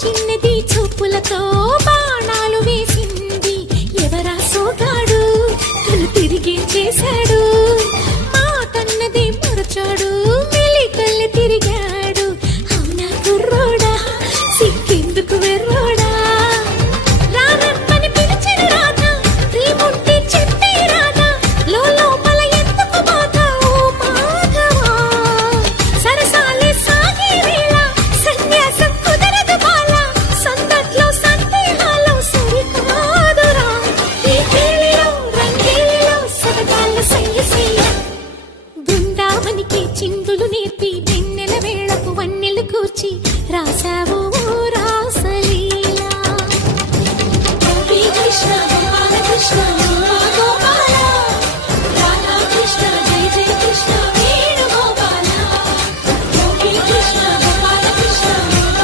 చిన్నది చూపులతో బాణాలు వేసింది ఎవరా సోగాడు తను తిరిగి చేశాడు మాటన్నది మరచాడు